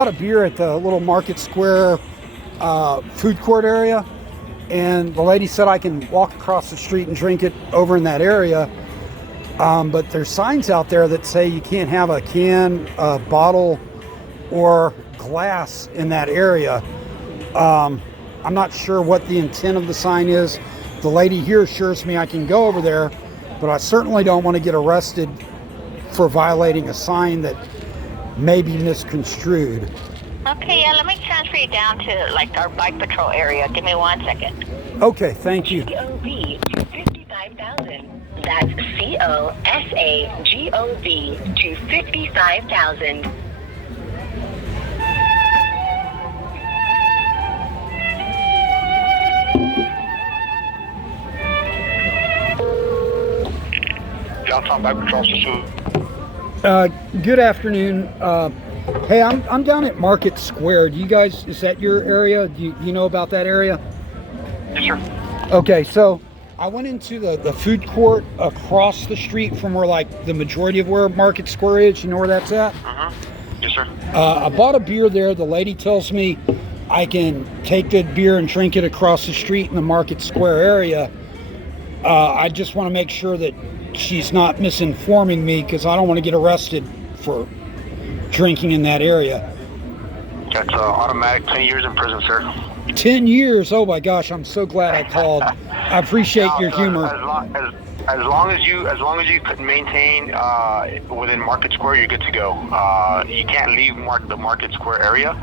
A beer at the little Market Square food court area, and the lady said I can walk across the street and drink it over in that area. But there's signs out there that say you can't have a can, a bottle, or glass in that area. I'm not sure what the intent of the sign is. The lady here assures me I can go over there, but I certainly don't want to get arrested for violating a sign that may be misconstrued. Okay, yeah, let me transfer you down to like our bike patrol area. Give me 1 second. Okay, thank you. COV to 55,000. That's COSAGOV to 55,000. Downtown Bike Patrol System. Good afternoon. Hey, I'm down at Market Square. Do you guys, is that your area? Do you know about that area? Yes, sir. Okay, so I went into the food court across the street from where like the majority of where Market Square is. You know where that's at? Yes, sir. I bought a beer there. The lady tells me I can take the beer and drink it across the street in the Market Square area. I just want to make sure that she's not misinforming me because I don't want to get arrested for drinking in that area. That's automatic 10 years in prison, sir. 10 years? Oh my gosh, I'm so glad I called. I appreciate your humor. As long as you could maintain within Market Square, you're good to go. You can't leave the Market Square area,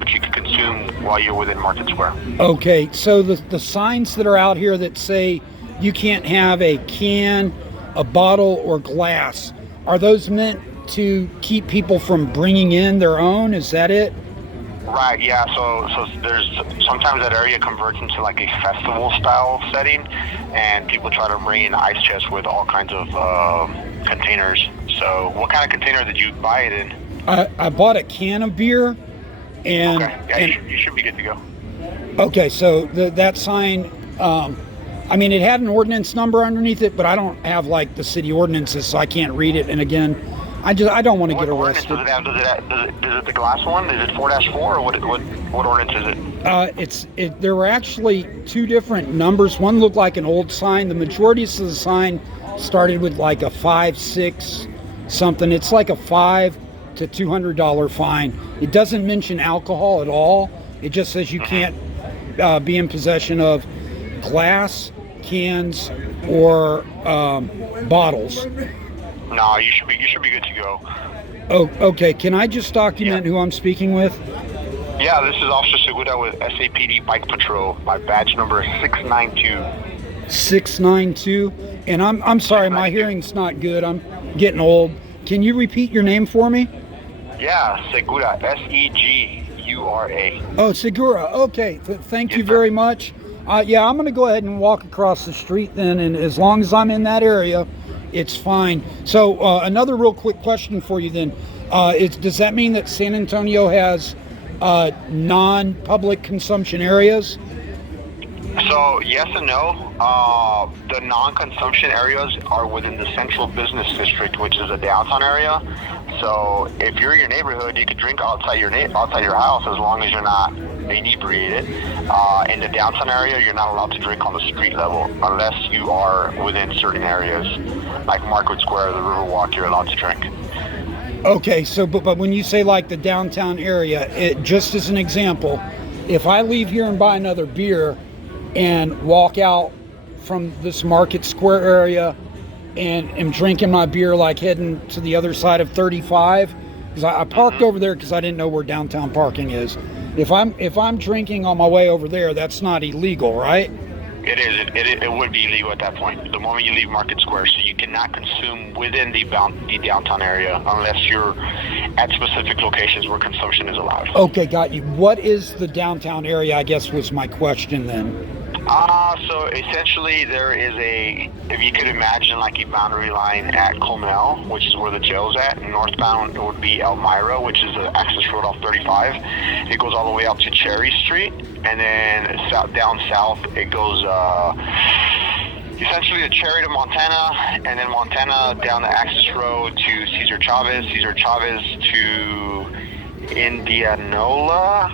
but you can consume while you're within Market Square. Okay, so the signs that are out here that say you can't have a can, a bottle, or glass, are those meant to keep people from bringing in their own? Is that it? Right, yeah, so there's sometimes that area converts into like a festival style setting, and people try to bring in ice chests with all kinds of containers. So what kind of container did you buy it in? I bought a can of beer, and okay, yeah, you should be good to go. Okay, so that sign, I mean, it had an ordinance number underneath it, but I don't have like the city ordinances, so I can't read it. And again, I don't want to get arrested. Does it have? Is it the glass one? Is it 4-4 or what ordinance is it? There were actually two different numbers. One looked like an old sign. The majority of the sign started with like a 5, 6 something. It's like a $5 to $200 fine. It doesn't mention alcohol at all. It just says you can't be in possession of glass, cans, or bottles. No, you should be good to go. Oh, okay. Can I just document who I'm speaking with? Yeah, this is Officer Segura with Sapd Bike Patrol. My badge number is 692. 692. And I'm sorry, my hearing's not good. I'm getting old. Can you repeat your name for me? Yeah, Segura. Segura. Oh, Segura. Okay. Thank you very much. Yeah, I'm going to go ahead and walk across the street then, and as long as I'm in that area, it's fine. So another real quick question for you then. Does that mean that San Antonio has non-public consumption areas? So yes and no. The non-consumption areas are within the central business district, which is a downtown area. So if you're in your neighborhood, you can drink outside your house as long as you're not inebriated. In the downtown area, you're not allowed to drink on the street level unless you are within certain areas, like Market Square, the Riverwalk. You're allowed to drink. Okay, so but when you say like the downtown area, just as an example, if I leave here and buy another beer and walk out from this Market Square area and am drinking my beer like heading to the other side of 35, because I parked over there because I didn't know where downtown parking is. If I'm drinking on my way over there, that's not illegal, right? It is. It would be illegal at that point. The moment you leave Market Square, so you cannot consume within the downtown area unless you're at specific locations where consumption is allowed. Okay, got you. What is the downtown area, I guess, was my question then. So essentially there is if you could imagine like a boundary line at Colmel, which is where the jail's at, and northbound it would be Elmira, which is the access road off 35. It goes all the way up to Cherry Street, and then down south it goes essentially to Cherry to Montana, and then Montana down the access road to Cesar Chavez to Indianola,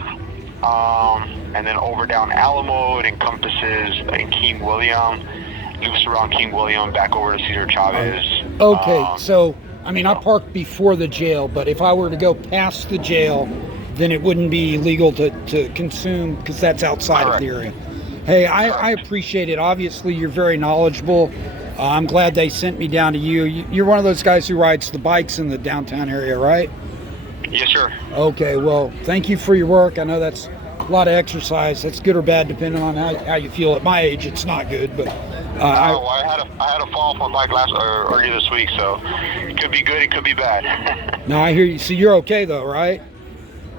and then over down Alamo. It encompasses in King William, loops around King William, back over to Cesar Chavez. Okay, so I mean, I parked before the jail, but if I were to go past the jail, then it wouldn't be legal to consume because that's outside of the area. Hey, I appreciate it. Obviously, you're very knowledgeable. I'm glad they sent me down to you. You're one of those guys who rides the bikes in the downtown area, right? Yes, sir. Okay, well, thank you for your work. I know that's a lot of exercise. That's good or bad depending on how you feel. At my age, it's not good, but I had a fall from my bike earlier this week, so it could be good, it could be bad. No, I hear you. So you're okay though, right?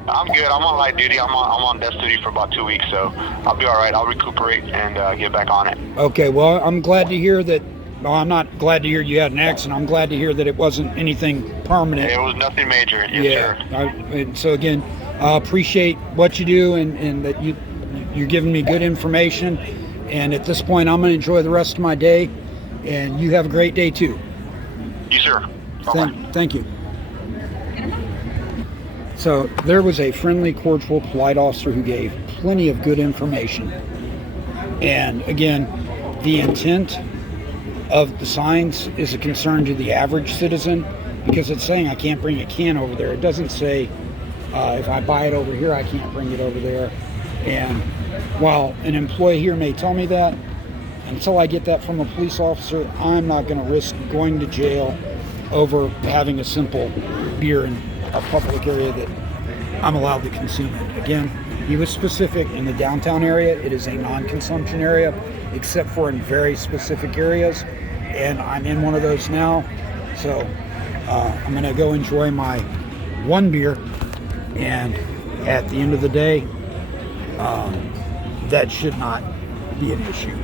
I'm good. I'm on light duty. I'm on desk duty for about 2 weeks, so I'll be all right. I'll recuperate and get back on it. Okay, well, I'm glad to hear that. Well, I'm not glad to hear you had an accident. I'm glad to hear that it wasn't anything permanent. It was nothing major. Yes, sir. And so again, I appreciate what you do and that you're giving me good information. And at this point, I'm going to enjoy the rest of my day. And you have a great day too. You, sir. Thank you. So there was a friendly, cordial, polite officer who gave plenty of good information. And again, the intent of the signs is a concern to the average citizen because it's saying I can't bring a can over there. It doesn't say if I buy it over here, I can't bring it over there. And while an employee here may tell me that, until I get that from a police officer, I'm not going to risk going to jail over having a simple beer in a public area that I'm allowed to consume it. Again, he was specific in the downtown area. It is a non-consumption area, except for in very specific areas. And I'm in one of those now. So I'm going to go enjoy my one beer. And at the end of the day, that should not be an issue.